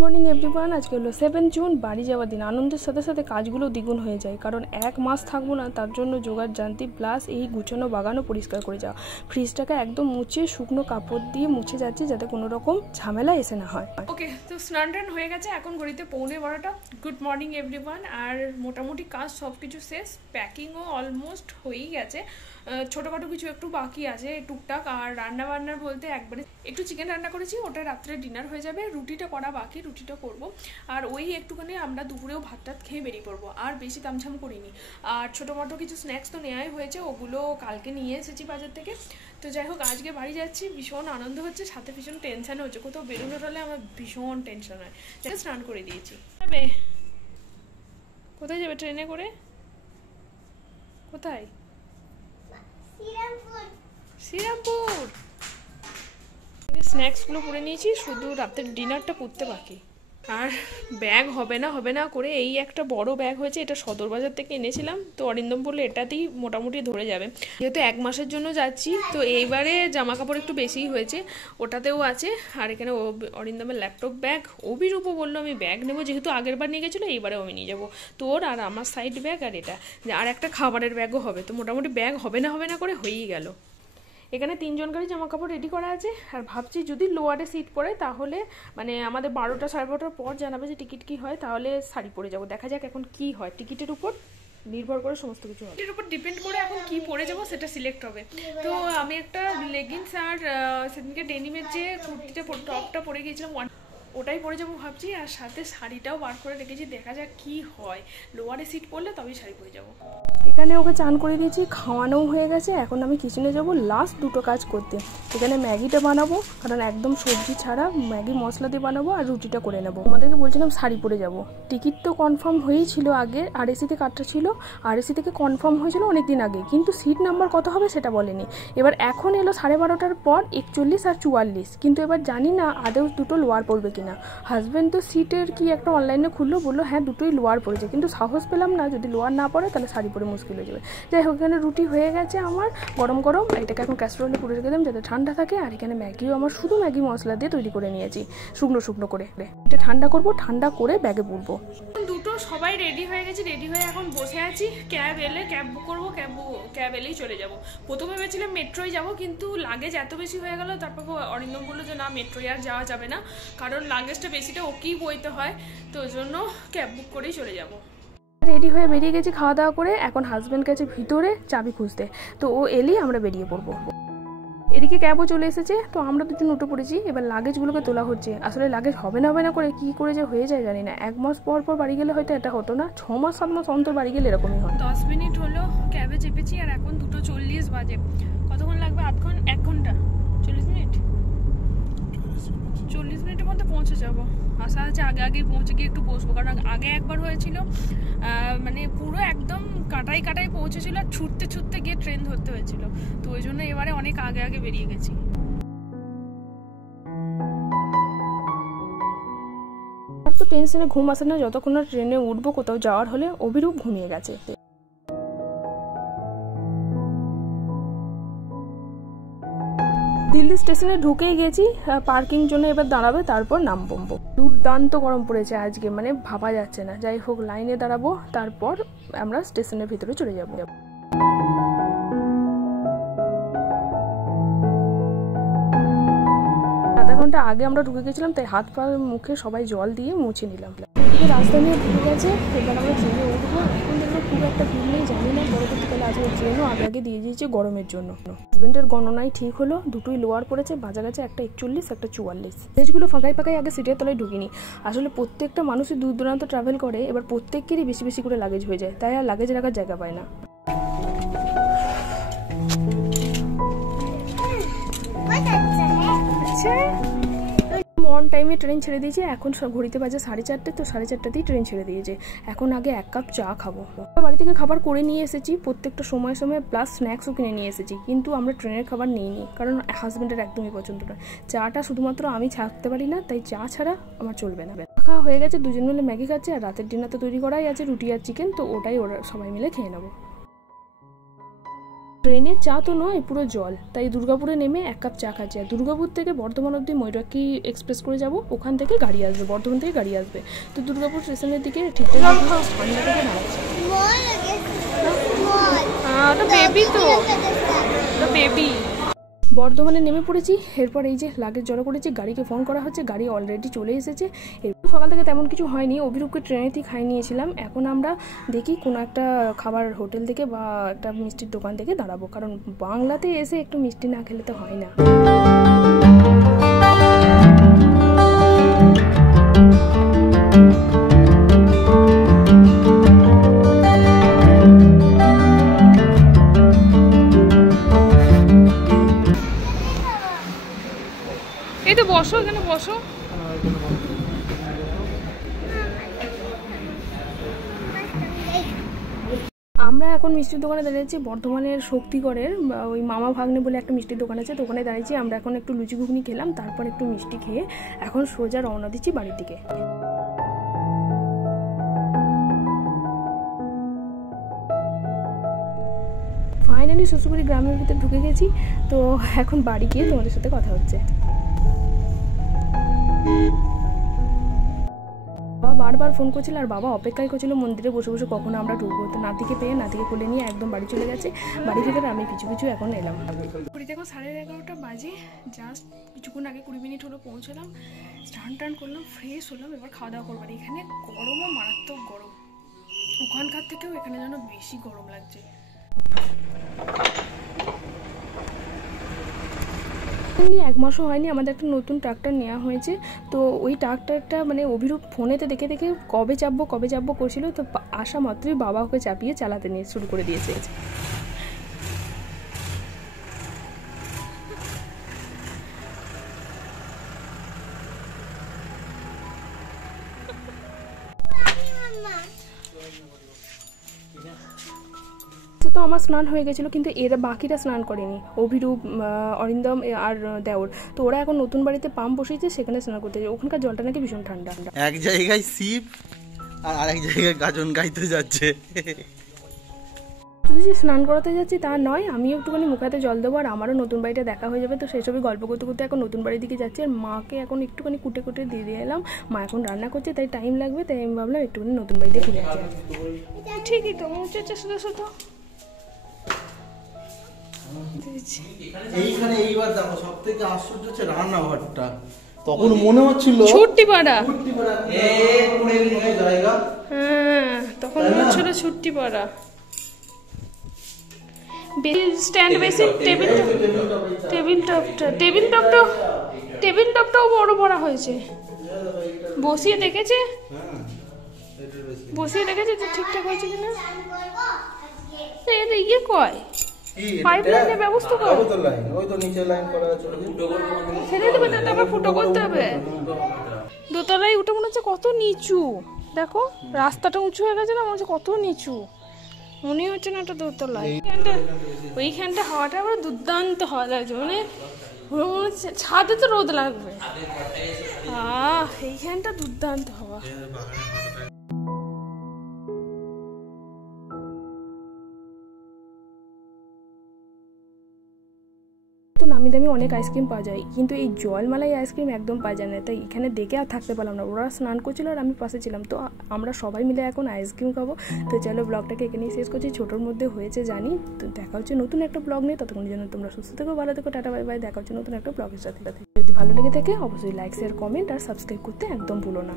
Morning everyone. আজকে হলো 7 June, বাড়ি যাওয়ার দিন। আনন্দের সাথে সাথে কাজগুলো দ্বিগুণ হয়ে যায়, কারণ এক মাস থাকবো না, তার জন্য জোগাড় জানতি প্লাস এই গুছানো বাগানও পরিষ্কার করে যাওয়া। ফ্রিজটাকে একদম মুছে শুকনো কাপড় দিয়ে মুছে যাচ্ছি, যাতে কোনো রকম ঝামেলা এসে না হয়। ওকে, তো স্নান টান হয়ে গেছে, এখন ঘড়িতে 11:15। Good morning everyone. আর মোটামুটি কাজ সব কিছু শেষ, প্যাকিংও অলমোস্ট হয়েই গেছে। ছোটোখাটো কিছু একটু বাকি আছে টুকটাক। আর রান্না বান্নার বলতে একবারে একটু চিকেন রান্না করেছি, ওটা রাত্রে ডিনার হয়ে যাবে। রুটিটা করা বাকি, রুটিটা করব। আর ওই একটুখানি আমরা দুপুরেও ভাত টাত খেয়ে বেরিয়ে পড়বো, আর বেশি তামঝাম করিনি। আর ছোটোখাটো কিছু স্ন্যাক্স তো নেওয়াই হয়েছে, ওগুলো কালকে নিয়ে এসেছি বাজার থেকে। তো যাই হোক, আজকে বাড়ি যাচ্ছি, ভীষণ আনন্দ হচ্ছে, সাথে ভীষণ টেনশন হচ্ছে। কোথাও বেরোনোর হলে আমার ভীষণ টেনশন হয়। স্নান করে দিয়েছি। কোথায় যাবে ট্রেনে করে? কোথায়? শ্রীরামপুর। স্ন্যাক্সগুলো করে নিয়েছি, শুধু রাতের ডিনারটা করতে বাকি। আর ব্যাগ হবে না করে এই একটা বড় ব্যাগ হয়েছে, এটা সদর বাজার থেকে এনেছিলাম। তো অরিন্দম বললে এটাতেই মোটামুটি ধরে যাবে, যেহেতু 1 মাসের জন্য যাচ্ছি। তো এইবারে জামা কাপড় একটু বেশিই হয়েছে, ওটাতেও আছে। আর এখানে অরিন্দমের ল্যাপটপ ব্যাগ। অভিরূপও বললো আমি ব্যাগ নেবো, যেহেতু আগের বার নিয়ে গেছিলো, এইবারেও আমি নিয়ে যাবো। তোর আর আমার সাইড ব্যাগ আর এটা, আর একটা খাবারের ব্যাগও হবে। তো মোটামুটি ব্যাগ হবে না করে হয়েই গেল। এখানে 3 জনকারই জামা কাপড় রেডি করা আছে। আর ভাবছি যদি লোয়ারে সিট পড়ে, তাহলে মানে আমাদের 12টা সাড়ে 12টার পর জানাবে যে টিকিট কি হয়, তাহলে শাড়ি পরে যাব। দেখা যাক এখন কি হয়, টিকিটের উপর নির্ভর করে সমস্ত কিছু হবে। টিকিটের উপর ডিপেন্ড করে এখন কি পরে যাব সেটা সিলেক্ট হবে। তো আমি একটা লেগিংস আর সেদিনকে ডেনিমের যে কুর্তিটা টপটা পরে গিয়েছিলাম, ওটাই পরে যাবো ভাবছি। আর সাথে শাড়িটাও বার করে রেখেছি, দেখা যাক কি হয়। লোয়ারে সিট পড়লে তবেই শাড়ি পরে যাবো। এখানে ওকে চান করে দিয়েছি, খাওয়ানোও হয়ে গেছে। এখন আমি কিচেনে যাব লাস্ট দুটো কাজ করতে। এখানে ম্যাগিটা বানাবো, কারণ একদম সবজি ছাড়া ম্যাগি মশলা দিয়ে বানাবো। আর রুটিটা করে নেবো। আমাদেরকে বলছিলাম শাড়ি পরে যাব। টিকিট তো কনফার্ম হয়েই ছিল আগে, আরএসি কাটটা ছিল, আরএসি থেকে কনফার্ম হয়েছিল অনেকদিন আগে, কিন্তু সিট নাম্বার কত হবে সেটা বলেনি। এবার এখন এলো 12:30টার পর 41 আর 44, কিন্তু এবার জানি না আদেও দুটো লোয়ার পড়বে কিনা। হাজব্যান্ড তো সিটের কি একটা অনলাইনে খুললো, বললো হ্যাঁ দুটোই লোয়ার পড়েছে, কিন্তু সাহস পেলাম না, যদি লোয়ার না পড়ে তাহলে শাড়ি পরে মুশকিল হয়ে যাবে। যাই হোক, এখানে রুটি হয়ে গেছে আমার গরম গরম। এটাকে এখন ক্যাসরোলে পুড়ে রেখে দিলাম যাতে ঠান্ডা থাকে। আর এখানে ম্যাগিও আমার শুধু ম্যাগি মশলা দিয়ে তৈরি করে নিয়েছি, শুকনো করে। এটা ঠান্ডা করব, ঠান্ডা করে ব্যাগে পুরবো। দুটো সবাই রেডি হয়ে গেছি, রেডি হয়ে এখন বসে আছি। ক্যাব এলে ক্যাব বুক করবো, ক্যাব এলেই চলে যাব। প্রথমে ভেবেছিলাম মেট্রোয় যাব, কিন্তু লাগেজ এত বেশি হয়ে গেল। তারপর অরিন্দম বললো যে না, মেট্রোয় আর যাওয়া যাবে না, কারণ লাগেজটা বেশিটা ওকেই বইতে হয়। তো ওই জন্য ক্যাব বুক করেই চলে যাব। রেডি হয়ে বেরিয়ে গেছি খাওয়া দাওয়া করে। এখন হাজব্যান্ড গেছে ভিতরে চাবি খুঁজতে, তো ও এলেই আমরা বেরিয়ে পড়বো। এদিকে ক্যাবও চলে এসেছে, তো আমরা দুজন উঠে পড়েছি। এবার লাগেজগুলোকে তোলা হচ্ছে। আসলে লাগেজ হবে না করে কি করে যে হয়ে যায় জানি না। 1 মাস পর বাড়ি গেলে হয়তো এটা হতো না, 6 মাস 7 মাস অন্তর বাড়ি গেলে এরকমই হয়। 10 মিনিট হলো ক্যাবে চেপেছি, আর এখন 2:40 বাজে। কতক্ষণ লাগবে? 1 ঘন্টা 40 মিনিট। 40 মিনিটের মধ্যে পৌঁছে যাবো। আশা আছে আগে পৌঁছে গিয়ে একটু বসবো, কারণ আগে একবার হয়েছিল, মানে পুরো একদম কাটাই পৌঁছেছিল, আর ছুটতে গিয়ে ট্রেন ধরতে হয়েছিল। তো ওই জন্য এবারে অনেক আগে বেরিয়ে গেছি। তো টেনশনে ঘুম আসে না যতক্ষণ না ট্রেনে উঠবো কোথাও যাওয়ার হলে। অভিরূপ ঘুমিয়ে গেছে। দিল্লি স্টেশনে ঢুকেই গেছি, পার্কিং জন্য এবার দাঁড়াবে, তারপর নামবো। দুর্দান্ত গরম পড়েছে আজকে, মানে ভাবা যাচ্ছে না। যাই হোক, লাইনে দাঁড়াবো, তারপর আমরা স্টেশনের ভিতরে চলে যাব। আধা ঘন্টা আগে আমরা ঢুকে গেছিলাম, তাই হাত পা মুখে সবাই জল দিয়ে মুছে নিলাম। রাজধানী ঢুকে গেছে, এবার আমরা ট্রেনে উঠবো। এখন দেখবো খুব একটা ভিড় নেই, জানি না পরবর্তীকালে আজকে ট্রেনও আগে দিয়ে দিয়েছে গরমের জন্য। হাজবেন্ডের গণনাই ঠিক হলো, দুটোই লোয়ার পড়েছে, বাজা গেছে একটা 41 একটা 44। দেশগুলো ফাঁকায় আগে সিটের তলায় ঢুকিনি। আসলে প্রত্যেকটা মানুষই দূর দূরান্ত ট্রাভেল করে, এবার প্রত্যেকেরই বেশি করে লাগেজ হয়ে যায়, তাই আর লাগেজ রাখার জায়গা পায় না। অন টাইমে ট্রেন ছেড়ে দিয়েছে। এখন ঘড়িতে বাজে 4:30, তো 4:30তেই ট্রেন ছেড়ে দিয়েছে। এখন আগে 1 কাপ চা খাবো। বাড়ি থেকে খাবার করে নিয়ে এসেছি, প্রত্যেকটা সময় প্লাস স্ন্যাক্সও কিনে নিয়ে এসেছি, কিন্তু আমরা ট্রেনের খাবার নিইনি, কারণ হাজব্যান্ডের একদমই পছন্দ নয়। চাটা শুধুমাত্র আমি ছাড়তে পারি না, তাই চা ছাড়া আমার চলবে না। খাওয়া হয়ে গেছে, দুজন মিলে ম্যাগি খাচ্ছে। আর রাতের ডিনার তো তৈরি করাই আছে, রুটি আর চিকেন, তো ওটাই ওরা সবাই মিলে খেয়ে নেবো। ট্রেন ট্রেনের চা তো নয়, পুরো জল। তাই দুর্গাপুরে নেমে 1 কাপ চা খাচ্ছি। আর দুর্গাপুর থেকে বর্ধমান অবধি ময়ূরাক্ষী এক্সপ্রেস করে যাব, ওখান থেকে গাড়ি আসবে, বর্ধমান থেকে গাড়ি আসবে। তো দুর্গাপুর স্টেশনের দিকে ঠিকঠাক ঠান্ডা থেকে দাঁড়াচ্ছে। ওটা বেবি, তো ওটা বেবি। বর্ধমানে নেমে পড়েছি। এরপর এই যে লাগেজ জড়ো করেছি, গাড়িকে ফোন করা হচ্ছে, গাড়ি অলরেডি চলে এসেছে। এরপর সকাল থেকে তেমন কিছু হয়নি, অভিরূপকে ট্রেনেতেই খাই নিয়েছিলাম। এখন আমরা দেখি কোনো একটা খাবার হোটেল থেকে বা একটা মিষ্টির দোকান থেকে দাঁড়াবো, কারণ বাংলাতে এসে একটু মিষ্টি না খেলে তো হয় না। এই তো বসো, এখানে বসো। আমরা এখন মিষ্টির দোকানে দাঁড়িয়েছি, বর্ধমানের শক্তিগড়ের ওই মামা ভাগ্নে বলে একটা মিষ্টির দোকান আছে, দোকানে দাঁড়িয়েছি। আমরা এখন একটু লুচি ঘুগনি খেলাম, তারপর একটু মিষ্টি খেয়ে এখন সোজা রওনা দিচ্ছি বাড়ির দিকে। ফাইনালি শ্বশুরবাড়ি গ্রামের ভিতরে ঢুকে গেছি। তো এখন বাড়ি গিয়ে তোমাদের সাথে কথা হচ্ছে। বাবা বারবার ফোন করছিল আর বাবা অপেক্ষাই করছিল মন্দিরে বসে বসে কখনো আমরা ঢুকবো। তো নাতিকে পেয়ে নাতিকে কোলে নিয়ে একদম বাড়ি চলে গেছে। বাড়ি থেকে আমি পিছু পিছু এখন এলাম। ঘড়িতে এখন 11:30 বাজে। জাস্ট কিছুক্ষণ আগে 20 মিনিট হলো পৌঁছলাম। স্নান টান করলাম, ফ্রেশ হলাম, এবার খাওয়া দাওয়া করবো। এখানে গরমও মারাত্মক গরম, ওখানকার থেকেও এখানে যেন বেশি গরম লাগছে। এক মাসও হয়নি আমাদের একটা নতুন ট্রাক্টর নেওয়া হয়েছে। তো ওই ট্রাক্টরটা মানে অভিরূপ ফোনেতে দেখে দেখে কবে চাপবো করছিল। তো আসা মাত্রই বাবা ওকে চাপিয়ে চালাতে নিয়ে শুরু করে দিয়েছে। তো আমার স্নান হয়ে গেছিলো, কিন্তু এরা বাকিরা স্নান করেনি, অভিরূপ, অরিন্দম আর দেওর। তো ওরা এখন নতুন বাড়িতে পাম্প বসিয়েছে, সেখানে স্নান করতে যায়। ওখানকার জলটা নাকি ভীষণ ঠান্ডা। এক জায়গায় শিব আর আরেক জায়গায় গাজন গাইতে যাচ্ছে। যে স্নান করাতে যাচ্ছি তা নয়, আমিও একটুখানি মুখে হাতে জল দেবো আর আমারও নতুন বাড়িটা দেখা হয়ে যাবে। তো সেসবই গল্প করতে করতে এখন নতুন বাড়ির দিকে যাচ্ছি। আর মাকে এখন একটুখানি কুটে দিয়ে এলাম। মা এখন রান্না করছে, তাই টাইম লাগবে, তাই আমি ভাবলাম একটুখানি নতুন বাড়িতে ঘুরে আসি। ঠিকই তো মুছেছে শুধু শুধু। এইখানে এইবার দেখো সবথেকে আশ্চর্য হচ্ছে রান্নাঘরটা। তখন মনে হচ্ছিল ছুটি পাড়া, জায়গা। হ্যাঁ তখন মনে হচ্ছিল ছুটি পাড়া। স্ট্যান্ড বেসিন, টেবিল টপটাও বড় বড় হয়েছে। বসিয়ে দেখেছে যে ঠিকঠাক হয়েছে কিনা। ইয়ে কয় পাইপ লাইনের ব্যবস্থা কর, ছেড়ে দেবে, তারপর ফুটো করতে হবে। দোতলায় উঠে মনে হচ্ছে কত নিচু, দেখো রাস্তাটা উঁচু হয়ে গেছে না, মনে হচ্ছে কত নিচু। মনে হচ্ছে না একটা দোতলায়। ওইখানটা হাওয়াটা আবার দুর্দান্ত হাওয়া লাগছে, মানে মনে হচ্ছে ছাদে তো রোদ লাগবে। এইখানটা দুর্দান্ত হাওয়া। তো নামি দামি অনেক আইসক্রিম পাওয়া যায়, কিন্তু এই জলমালাই আইসক্রিম একদম পাওয়া যায় না। তাই এখানে দেখে আর থাকতে পারলাম না। ওরা স্নান করছিল আর আমি পাশে ছিলাম। তো আমরা সবাই মিলে এখন আইসক্রিম খাবো। তো চলো ব্লগটাকে এখানেই শেষ করছি। ছোটোর মধ্যে হয়েছে জানি। তো দেখা হচ্ছে নতুন একটা ব্লগ নিয়ে। ততক্ষণের জন্য তোমরা সুস্থ থেকো, ভালো থেকো, টাটা বাই বাই। দেখা হচ্ছে নতুন একটা ব্লগের সাথে। যদি ভালো লেগে থাকে অবশ্যই লাইক, শেয়ার, কমেন্ট আর সাবস্ক্রাইব করতে একদম ভুলো না।